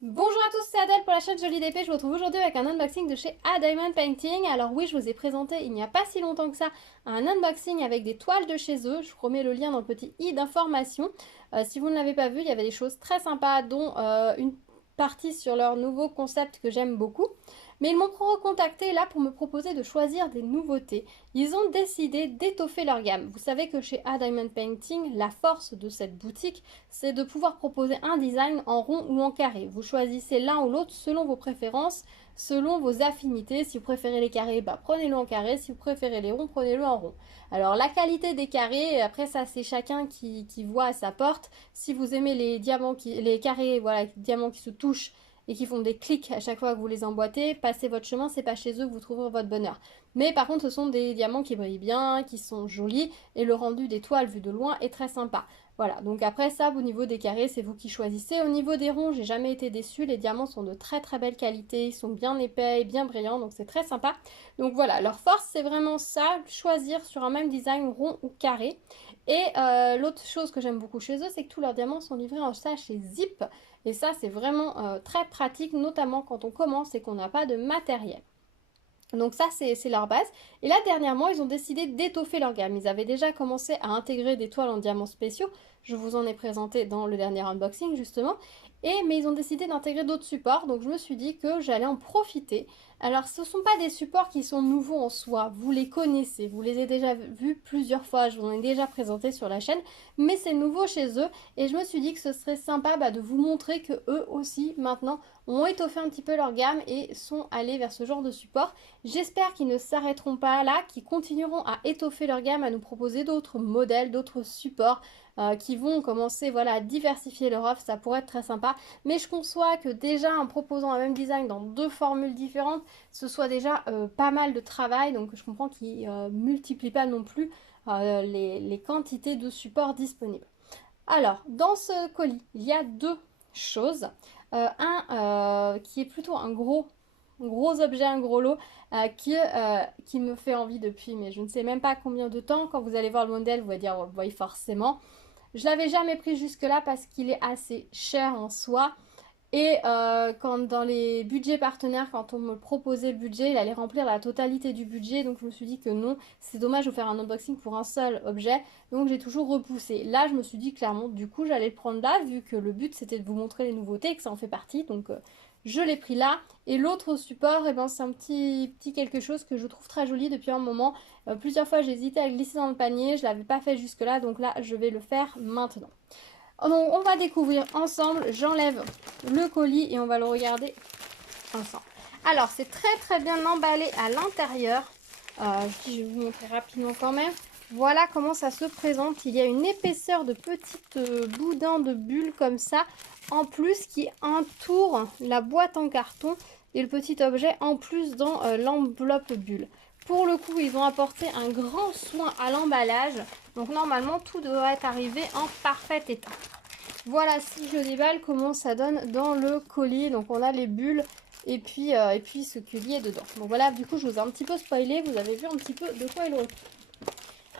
Bonjour à tous, c'est Adèle pour la chaîne Jolie d'épée. Je vous retrouve aujourd'hui avec un unboxing de chez A Diamond Painting. Alors oui, je vous ai présenté il n'y a pas si longtemps que ça un unboxing avec des toiles de chez eux. Je vous remets le lien dans le petit i d'information. Si vous ne l'avez pas vu, il y avait des choses très sympas, dont une partie sur leur nouveau concept que j'aime beaucoup. Mais ils m'ont recontacté là pour me proposer de choisir des nouveautés. Ils ont décidé d'étoffer leur gamme. Vous savez que chez A Diamond Painting, la force de cette boutique, c'est de pouvoir proposer un design en rond ou en carré. Vous choisissez l'un ou l'autre selon vos préférences, selon vos affinités. Si vous préférez les carrés, prenez-le en carré. Si vous préférez les ronds, prenez-le en rond. Alors la qualité des carrés, après ça c'est chacun qui voit à sa porte. Si vous aimez les diamants, les carrés, voilà, les diamants qui se touchent et qui font des clics à chaque fois que vous les emboîtez, passez votre chemin, c'est pas chez eux que vous trouverez votre bonheur. Mais par contre, ce sont des diamants qui brillent bien, qui sont jolis, et le rendu des toiles vu de loin est très sympa. Voilà, donc après ça, au niveau des carrés, c'est vous qui choisissez. Au niveau des ronds, j'ai jamais été déçue. Les diamants sont de très très belle qualité, ils sont bien épais et bien brillants, donc c'est très sympa. Donc voilà, leur force, c'est vraiment ça, choisir sur un même design rond ou carré. Et l'autre chose que j'aime beaucoup chez eux, c'est que tous leurs diamants sont livrés en sachet zip. Et ça, c'est vraiment très pratique, notamment quand on commence et qu'on n'a pas de matériel. Donc ça, c'est leur base. Et là, dernièrement, ils ont décidé d'étoffer leur gamme. Ils avaient déjà commencé à intégrer des toiles en diamants spéciaux. Je vous en ai présenté dans le dernier unboxing, justement. Mais ils ont décidé d'intégrer d'autres supports. Donc je me suis dit que j'allais en profiter. Alors, ce ne sont pas des supports qui sont nouveaux en soi. Vous les connaissez. Vous les avez déjà vus plusieurs fois. Je vous en ai déjà présenté sur la chaîne. Mais c'est nouveau chez eux. Et je me suis dit que ce serait sympa de vous montrer que eux aussi, maintenant, ont étoffé un petit peu leur gamme et sont allés vers ce genre de support. J'espère qu'ils ne s'arrêteront pas là, qu'ils continueront à étoffer leur gamme, à nous proposer d'autres modèles, d'autres supports qui vont commencer à diversifier leur offre. Ça pourrait être très sympa. Mais je conçois que déjà en proposant un même design dans deux formules différentes, ce soit déjà pas mal de travail. Donc je comprends qu'ils ne multiplient pas non plus les quantités de supports disponibles. Alors, dans ce colis, il y a deux choses. Un qui est plutôt un gros objet, un gros lot qui me fait envie depuis, mais je ne sais même pas combien de temps. Quand vous allez voir le modèle, vous allez dire, oh, oui, forcément. Je l'avais jamais pris jusque-là parce qu'il est assez cher en soi. Et quand dans les budgets partenaires, quand on me proposait le budget, il allait remplir la totalité du budget. Donc je me suis dit que non, c'est dommage de faire un unboxing pour un seul objet. Donc j'ai toujours repoussé. Là, je me suis dit clairement, du coup, j'allais le prendre là, vu que le but c'était de vous montrer les nouveautés et que ça en fait partie. Donc je l'ai pris là. Et l'autre support, c'est un petit quelque chose que je trouve très joli depuis un moment. Plusieurs fois, j'ai hésité à le glisser dans le panier. Je ne l'avais pas fait jusque-là. Donc là, je vais le faire maintenant. Donc, on va découvrir ensemble. J'enlève le colis et on va le regarder ensemble. Alors, c'est très très bien emballé à l'intérieur. Je vais vous montrer rapidement quand même. Voilà comment ça se présente. Il y a une épaisseur de petites boudins de bulles comme ça, en plus qui entoure la boîte en carton et le petit objet en plus dans l'enveloppe bulle. Pour le coup, ils ont apporté un grand soin à l'emballage. Donc normalement, tout devrait être arrivé en parfait état. Voilà, si je déballe, comment ça donne dans le colis. Donc on a les bulles et puis ce qu'il y a dedans. Donc voilà, du coup, je vous ai un petit peu spoilé. Vous avez vu un petit peu de quoi il retourne.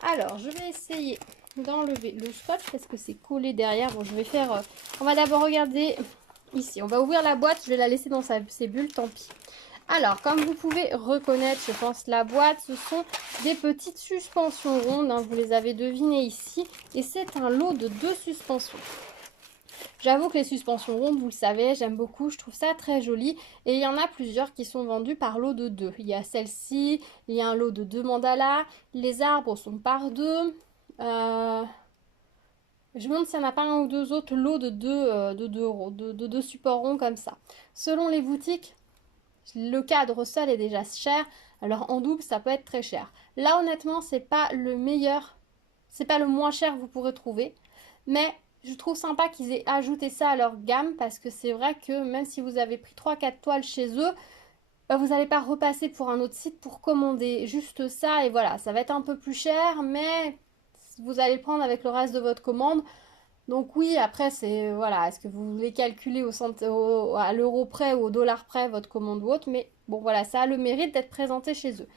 Alors, je vais essayer d'enlever le scotch parce que c'est collé derrière. Bon, je vais faire... on va d'abord regarder ici. On va ouvrir la boîte. Je vais la laisser dans ses bulles, tant pis. Alors, comme vous pouvez reconnaître, je pense, la boîte, ce sont des petites suspensions rondes. Hein, vous les avez devinées ici. Et c'est un lot de 2 suspensions. J'avoue que les suspensions rondes, vous le savez, j'aime beaucoup, je trouve ça très joli. Et il y en a plusieurs qui sont vendus par lot de 2. Il y a celle-ci, il y a un lot de 2 mandalas. Les arbres sont par 2. Je me demande s'il n'y en a pas un ou deux autres lots de 2 euros, de 2 supports ronds comme ça. Selon les boutiques, le cadre seul est déjà cher. Alors en double, ça peut être très cher. Là, honnêtement, c'est pas le meilleur, c'est pas le moins cher que vous pourrez trouver. Mais je trouve sympa qu'ils aient ajouté ça à leur gamme parce que c'est vrai que même si vous avez pris 3-4 toiles chez eux, vous n'allez pas repasser pour un autre site pour commander juste ça et voilà, ça va être un peu plus cher mais vous allez le prendre avec le reste de votre commande. Donc oui, après c'est voilà, est-ce que vous voulez calculer à l'euro près ou au dollar près votre commande ou autre, mais bon voilà, ça a le mérite d'être présenté chez eux.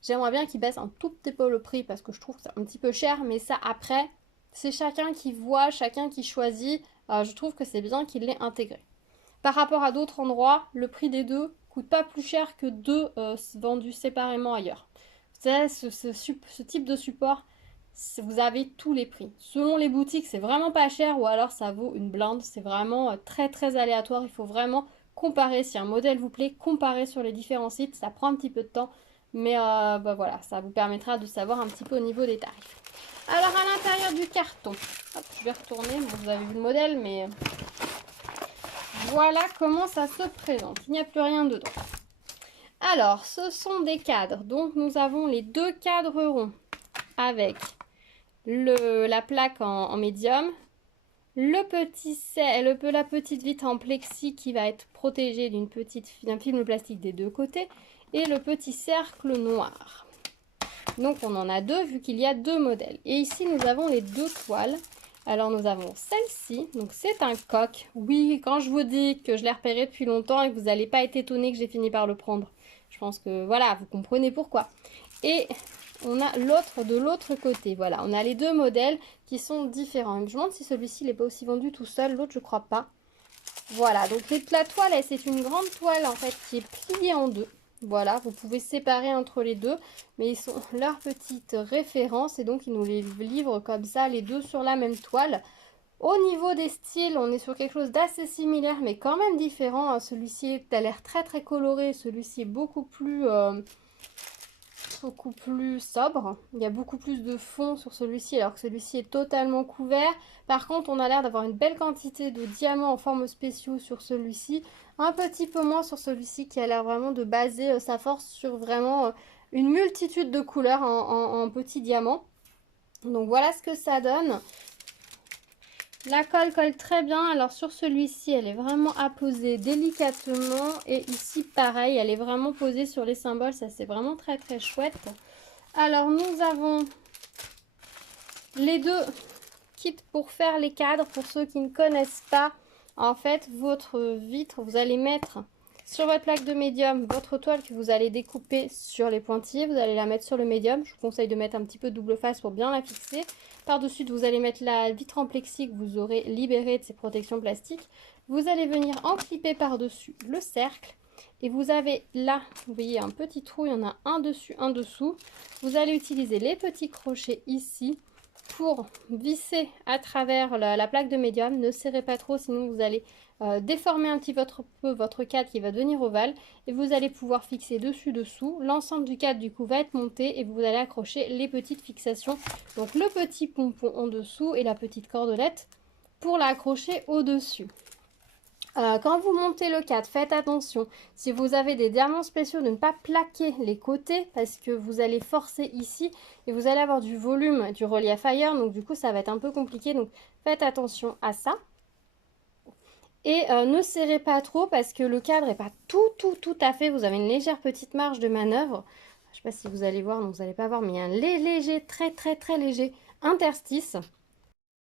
J'aimerais bien qu'ils baissent un tout petit peu le prix parce que je trouve que c'est un petit peu cher, mais ça après, c'est chacun qui voit, chacun qui choisit. Je trouve que c'est bien qu'il l'ait intégré. par rapport à d'autres endroits, le prix des deux coûte pas plus cher que deux vendus séparément ailleurs. Vous savez, ce type de support, vous avez tous les prix. Selon les boutiques, c'est vraiment pas cher ou alors ça vaut une blinde. C'est vraiment très très aléatoire. Il faut vraiment comparer. Si un modèle vous plaît, comparer sur les différents sites. Ça prend un petit peu de temps, mais bah voilà, ça vous permettra de savoir un petit peu au niveau des tarifs. Alors à l'intérieur du carton, hop, je vais retourner. Bon, vous avez vu le modèle, mais voilà comment ça se présente. Il n'y a plus rien dedans. Alors, ce sont des cadres. Donc, nous avons les deux cadres ronds avec la plaque en médium, la petite vitre en plexi qui va être protégée d'un film plastique des deux côtés et le petit cercle noir. Donc, on en a deux vu qu'il y a deux modèles. Et ici, nous avons les deux toiles. Alors, nous avons celle-ci. Donc, c'est un coq. Oui, quand je vous dis que je l'ai repéré depuis longtemps et que vous n'allez pas être étonné que j'ai fini par le prendre. Je pense que, voilà, vous comprenez pourquoi. Et on a l'autre de l'autre côté. Voilà, on a les deux modèles qui sont différents. Je me demande si celui-ci n'est pas aussi vendu tout seul. L'autre, je crois pas. Voilà, donc la toile, c'est une grande toile, en fait, qui est pliée en deux. Voilà, vous pouvez séparer entre les deux, mais ils sont leur petite référence et donc ils nous les livrent comme ça, les deux sur la même toile. Au niveau des styles, on est sur quelque chose d'assez similaire, mais quand même différent. Celui-ci a l'air très très coloré, celui-ci est beaucoup plus sobre. Il y a beaucoup plus de fond sur celui-ci, alors que celui-ci est totalement couvert. Par contre, on a l'air d'avoir une belle quantité de diamants en forme spéciaux sur celui-ci. Un petit peu moins sur celui-ci qui a l'air vraiment de baser sa force sur vraiment une multitude de couleurs en petits diamants. Donc voilà ce que ça donne. La colle colle très bien. Alors sur celui-ci, elle est vraiment apposée délicatement. Et ici, pareil, elle est vraiment posée sur les symboles. Ça, c'est vraiment très très chouette. Alors nous avons les deux kits pour faire les cadres. Pour ceux qui ne connaissent pas, en fait, votre vitre, vous allez mettre sur votre plaque de médium votre toile que vous allez découper sur les pointillés. Vous allez la mettre sur le médium. Je vous conseille de mettre un petit peu de double face pour bien la fixer. Par-dessus, vous allez mettre la vitre en plexi que vous aurez libérée de ses protections plastiques. Vous allez venir enclipper par-dessus le cercle. Et vous avez là, vous voyez un petit trou, il y en a un dessus, un dessous. Vous allez utiliser les petits crochets ici pour visser à travers la plaque de médium. Ne serrez pas trop, sinon vous allez déformer un petit peu votre cadre qui va devenir ovale. Et vous allez pouvoir fixer dessus-dessous. L'ensemble du cadre du coup va être monté et vous allez accrocher les petites fixations. Donc le petit pompon en dessous et la petite cordelette pour l'accrocher au-dessus. Quand vous montez le cadre, faites attention, si vous avez des diamants spéciaux, de ne pas plaquer les côtés parce que vous allez forcer ici et vous allez avoir du volume, du relief ailleurs, donc du coup ça va être un peu compliqué, donc faites attention à ça. Et ne serrez pas trop parce que le cadre n'est pas tout à fait, vous avez une légère petite marge de manœuvre. Je ne sais pas si vous allez voir, donc vous n'allez pas voir, mais il y a un léger, très léger interstice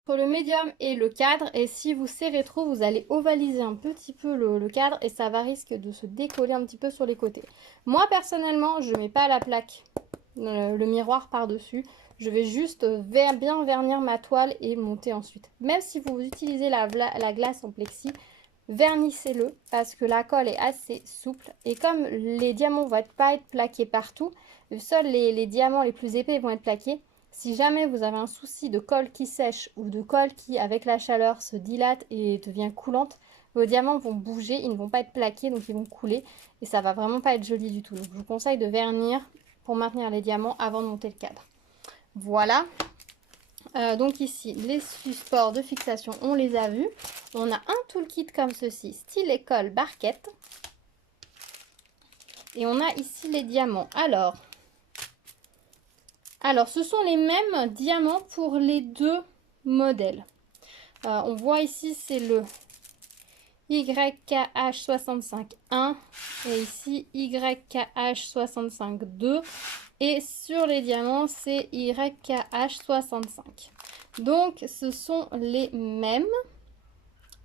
entre le médium et le cadre, et si vous serrez trop, vous allez ovaliser un petit peu le cadre et ça va risquer de se décoller un petit peu sur les côtés. Moi personnellement, je ne mets pas la plaque, le miroir par-dessus. Je vais juste bien vernir ma toile et monter ensuite. Même si vous utilisez la glace en plexi, vernissez-le parce que la colle est assez souple. Et comme les diamants ne vont pas être plaqués partout, seuls les diamants les plus épais vont être plaqués. Si jamais vous avez un souci de colle qui sèche ou de colle qui, avec la chaleur, se dilate et devient coulante, vos diamants vont bouger, ils ne vont pas être plaqués, donc ils vont couler. Et ça va vraiment pas être joli du tout. Donc je vous conseille de vernir pour maintenir les diamants avant de monter le cadre. Voilà. Donc ici, les supports de fixation, on les a vus. On a un toolkit comme ceci, style école barquette. Et on a ici les diamants. Alors, ce sont les mêmes diamants pour les deux modèles. On voit ici, c'est le YKH65-1 et ici YKH65-2. Et sur les diamants, c'est YKH65. Donc, ce sont les mêmes.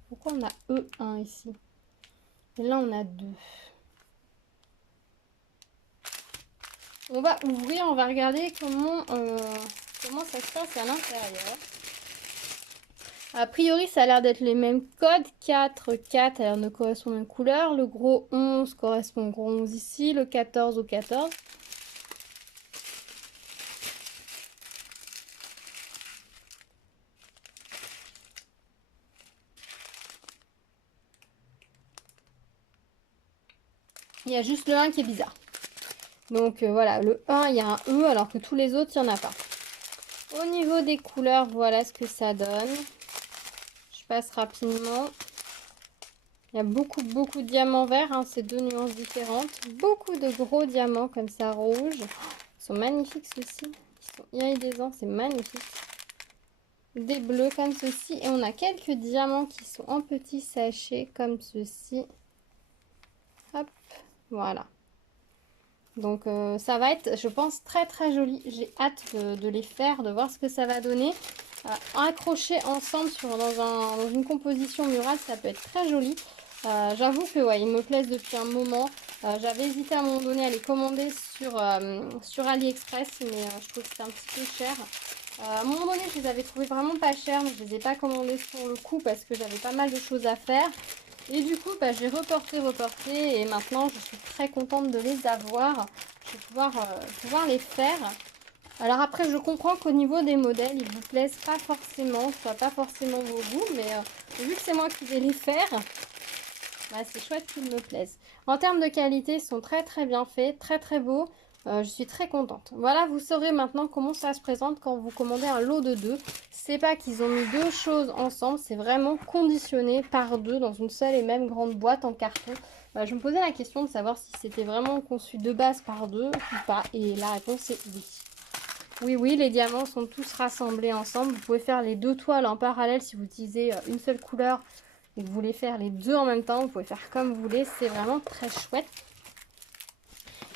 Pourquoi on a E1 ici? Et là, on a 2. On va ouvrir, on va regarder comment ça se passe à l'intérieur. A priori, ça a l'air d'être les mêmes codes. 4, 4 a l'air de correspondre à une couleur. Le gros 11 correspond au gros 11 ici. Le 14 au 14. Il y a juste le 1 qui est bizarre. Donc voilà, le 1, il y a un E alors que tous les autres, il n'y en a pas. Au niveau des couleurs, voilà ce que ça donne. Je passe rapidement. Il y a beaucoup de diamants verts, hein, c'est 2 nuances différentes. Beaucoup de gros diamants comme ça, rouges. Ils sont magnifiques ceux-ci. Ils sont iridescents, c'est magnifique. Des bleus comme ceci. Et on a quelques diamants qui sont en petits sachets comme ceci. Hop, voilà. Donc ça va être, je pense, très joli. J'ai hâte de les faire, de voir ce que ça va donner. Accrocher ensemble dans une composition murale, ça peut être très joli. J'avoue que ouais, ils me plaisent depuis un moment. J'avais hésité à un moment donné à les commander sur AliExpress, mais je trouve que c'était un petit peu cher. À un moment donné, je les avais trouvés vraiment pas chers, mais je les ai pas commandés sur le coup parce que j'avais pas mal de choses à faire. Et du coup, j'ai reporté et maintenant je suis très contente de les avoir. Je vais pouvoir les faire. Alors après, je comprends qu'au niveau des modèles, ils vous plaisent pas forcément, soit pas forcément vos goûts, mais vu que c'est moi qui vais les faire, c'est chouette qu'ils me plaisent. En termes de qualité, ils sont très bien faits, très beaux. Je suis très contente. Voilà, vous saurez maintenant comment ça se présente quand vous commandez un lot de 2. C'est pas qu'ils ont mis deux choses ensemble, c'est vraiment conditionné par deux dans une seule et même grande boîte en carton. Je me posais la question de savoir si c'était vraiment conçu de base par deux ou pas. Et la réponse est oui. Oui, les diamants sont tous rassemblés ensemble. Vous pouvez faire les deux toiles en parallèle si vous utilisez une seule couleur et que vous voulez faire les deux en même temps. Vous pouvez faire comme vous voulez, c'est vraiment très chouette.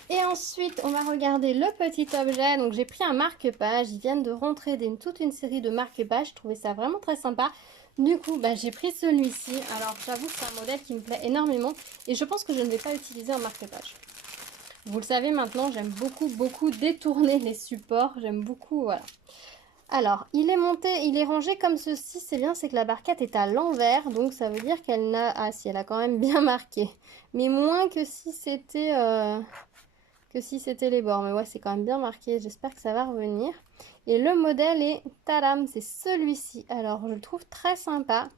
Et ensuite, on va regarder le petit objet. Donc, j'ai pris un marque-page. Ils viennent de rentrer toute une série de marque-pages. Je trouvais ça vraiment très sympa. Du coup, j'ai pris celui-ci. Alors, j'avoue que c'est un modèle qui me plaît énormément. Et je pense que je ne vais pas l'utiliser en marque-page. Vous le savez maintenant, j'aime beaucoup détourner les supports. J'aime beaucoup, voilà. Alors, il est rangé comme ceci. C'est bien, c'est que la barquette est à l'envers. Donc, ça veut dire qu'elle n'a... Ah si, elle a quand même bien marqué. Mais moins que si c'était... les bords. Mais ouais, c'est quand même bien marqué. J'espère que ça va revenir. Et le modèle est tadam, c'est celui-ci. Alors, je le trouve très sympa.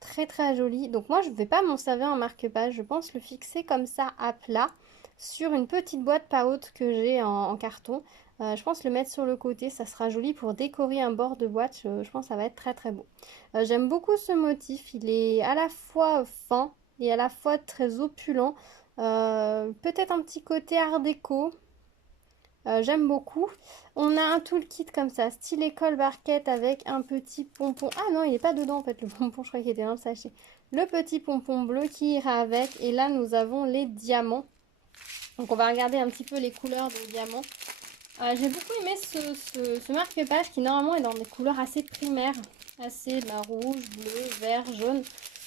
Très joli. Donc, moi, je ne vais pas m'en servir en marque-page. Je pense le fixer comme ça à plat sur une petite boîte pas haute que j'ai en carton. Je pense le mettre sur le côté. Ça sera joli pour décorer un bord de boîte. Je pense que ça va être très beau. J'aime beaucoup ce motif. Il est à la fois fin et à la fois très opulent. Peut-être un petit côté art déco. J'aime beaucoup. On a un toolkit comme ça, style école barquette avec un petit pompon. Ah non, il n'est pas dedans en fait, le pompon, je croyais qu'il était dans le sachet. Le petit pompon bleu qui ira avec. Et là, nous avons les diamants. Donc, on va regarder un petit peu les couleurs des diamants. J'ai beaucoup aimé ce marque-page qui normalement est dans des couleurs assez primaires. Assez rouge, bleu, vert, jaune.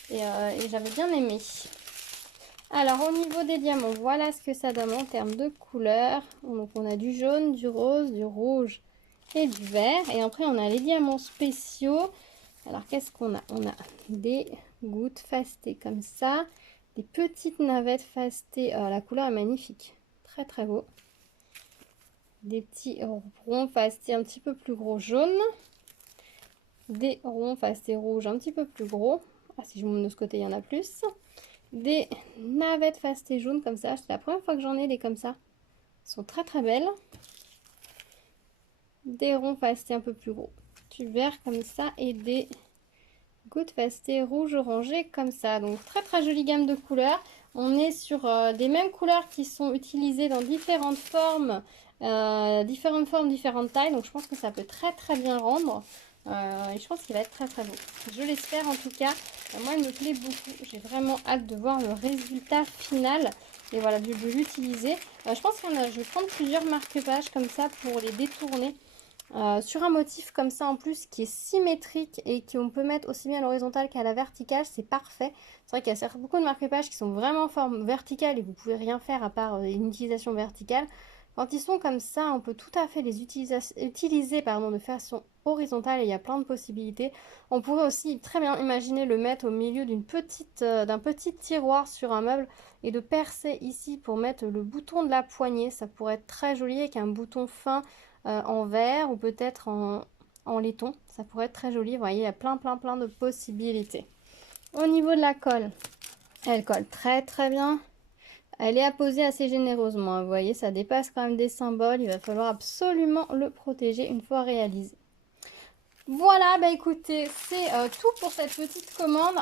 Et j'avais bien aimé. Alors au niveau des diamants, voilà ce que ça donne en termes de couleurs. Donc on a du jaune, du rose, du rouge et du vert. Et après on a les diamants spéciaux. Alors qu'est-ce qu'on a? On a des gouttes fastées comme ça. Des petites navettes fastées. La couleur est magnifique. Très beau. Des petits ronds fastés un petit peu plus gros jaune. Des ronds fastés rouges un petit peu plus gros. Ah, si je monte de ce côté, il y en a plus. Des navettes fastées jaunes comme ça. C'est la première fois que j'en ai des comme ça. Elles sont très belles. Des ronds fastés un peu plus gros. Du vert comme ça. Et des gouttes fastées rouge orangé comme ça. Donc très jolie gamme de couleurs. On est sur des mêmes couleurs qui sont utilisées dans différentes formes. Différentes tailles. Donc je pense que ça peut très bien rendre. Et je pense qu'il va être très beau. Je l'espère en tout cas. Moi, il me plaît beaucoup. J'ai vraiment hâte de voir le résultat final. Et voilà, de l'utiliser. Je pense que je vais prendre plusieurs marque-pages comme ça pour les détourner. Sur un motif comme ça en plus qui est symétrique et qu'on peut mettre aussi bien à l'horizontale qu'à la verticale, c'est parfait. C'est vrai qu'il y a beaucoup de marque-pages qui sont vraiment en forme verticale et vous pouvez rien faire à part une utilisation verticale. Quand ils sont comme ça, on peut tout à fait les utiliser de façon horizontale et il y a plein de possibilités. On pourrait aussi très bien imaginer le mettre au milieu d'un petit tiroir sur un meuble et de percer ici pour mettre le bouton de la poignée. Ça pourrait être très joli avec un bouton fin en verre ou peut-être en laiton. Ça pourrait être très joli. Vous voyez, il y a plein de possibilités. Au niveau de la colle, elle colle très très bien. Elle est apposée assez généreusement, vous voyez, ça dépasse quand même des symboles. Il va falloir absolument le protéger une fois réalisé. Voilà, bah écoutez, c'est tout pour cette petite commande.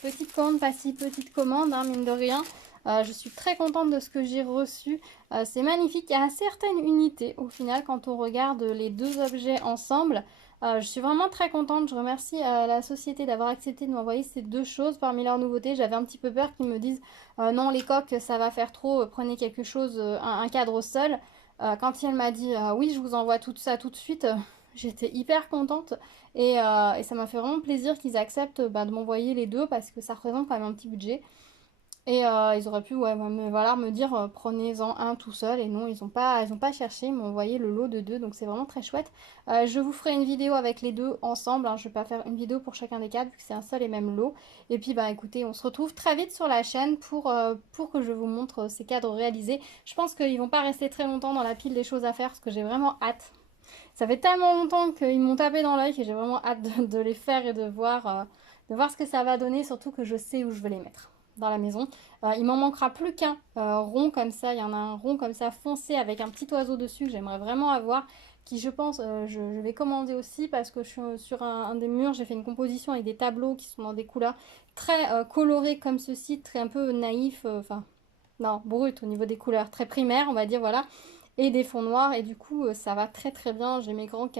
Petite commande, pas si petite commande, hein, mine de rien. Je suis très contente de ce que j'ai reçu. C'est magnifique. Il y a certaines unités au final quand on regarde les deux objets ensemble. Je suis vraiment très contente. Je remercie la société d'avoir accepté de m'envoyer ces deux choses parmi leurs nouveautés. J'avais un petit peu peur qu'ils me disent non, les coques, ça va faire trop. Prenez quelque chose, un cadre au sol. Quand elle m'a dit oui, je vous envoie tout ça tout de suite, j'étais hyper contente. Et ça m'a fait vraiment plaisir qu'ils acceptent de m'envoyer les deux parce que ça représente quand même un petit budget. Et ils auraient pu me dire prenez-en un tout seul. Et non, ils ont pas cherché, ils m'ont envoyé le lot de deux. Donc c'est vraiment très chouette. Je vous ferai une vidéo avec les deux ensemble. Hein. Je vais pas faire une vidéo pour chacun des quatre vu que c'est un seul et même lot. Et puis écoutez, on se retrouve très vite sur la chaîne pour que je vous montre ces cadres réalisés. Je pense qu'ils vont pas rester très longtemps dans la pile des choses à faire parce que j'ai vraiment hâte. Ça fait tellement longtemps qu'ils m'ont tapé dans l'œil que j'ai vraiment hâte de les faire et de voir ce que ça va donner. Surtout que je sais où je veux les mettre dans la maison. Il m'en manquera plus qu'un rond comme ça. Il y en a un rond comme ça foncé avec un petit oiseau dessus que j'aimerais vraiment avoir. Qui je pense je vais commander aussi parce que je suis sur un des murs. J'ai fait une composition avec des tableaux qui sont dans des couleurs très colorées comme ceci. Très un peu naïf. Enfin non, brut au niveau des couleurs. Très primaires on va dire voilà. Et des fonds noirs. Et du coup ça va très très bien. J'ai mes grands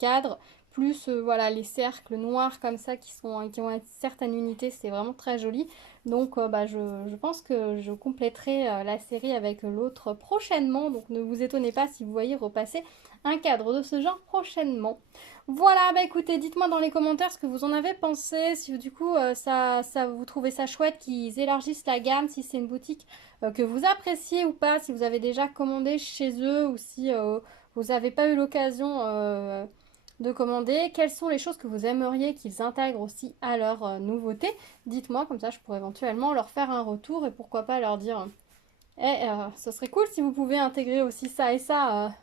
cadres. Plus voilà les cercles noirs comme ça qui vont être certaines unités. C'est vraiment très joli. Donc je pense que je compléterai la série avec l'autre prochainement. Donc ne vous étonnez pas si vous voyez repasser un cadre de ce genre prochainement. Voilà, écoutez, dites-moi dans les commentaires ce que vous en avez pensé. Si du coup vous trouvez ça chouette qu'ils élargissent la gamme, si c'est une boutique que vous appréciez ou pas, si vous avez déjà commandé chez eux ou si vous n'avez pas eu l'occasion de commander. Quelles sont les choses que vous aimeriez qu'ils intègrent aussi à leur nouveauté? Dites-moi, comme ça je pourrais éventuellement leur faire un retour et pourquoi pas leur dire ce serait cool si vous pouvez intégrer aussi ça et ça,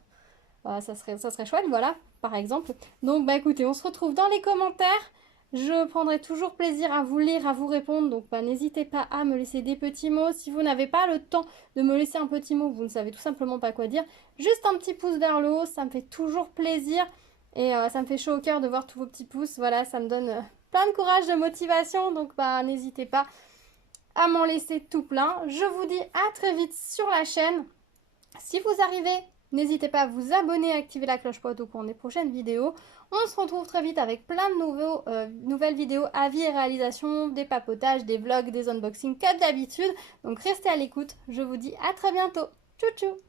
ça serait chouette, voilà, par exemple. Donc écoutez, on se retrouve dans les commentaires. Je prendrai toujours plaisir à vous lire, à vous répondre, donc n'hésitez pas à me laisser des petits mots. Si vous n'avez pas le temps de me laisser un petit mot, vous ne savez tout simplement pas quoi dire, juste un petit pouce vers le haut, ça me fait toujours plaisir. Et ça me fait chaud au cœur de voir tous vos petits pouces. Voilà, ça me donne plein de courage, de motivation. Donc n'hésitez pas à m'en laisser tout plein. Je vous dis à très vite sur la chaîne. Si vous arrivez, n'hésitez pas à vous abonner et activer la cloche pour des prochaines vidéos. On se retrouve très vite avec plein de nouvelles vidéos, avis et réalisations, des papotages, des vlogs, des unboxings comme d'habitude. Donc restez à l'écoute. Je vous dis à très bientôt. Tchou tchou.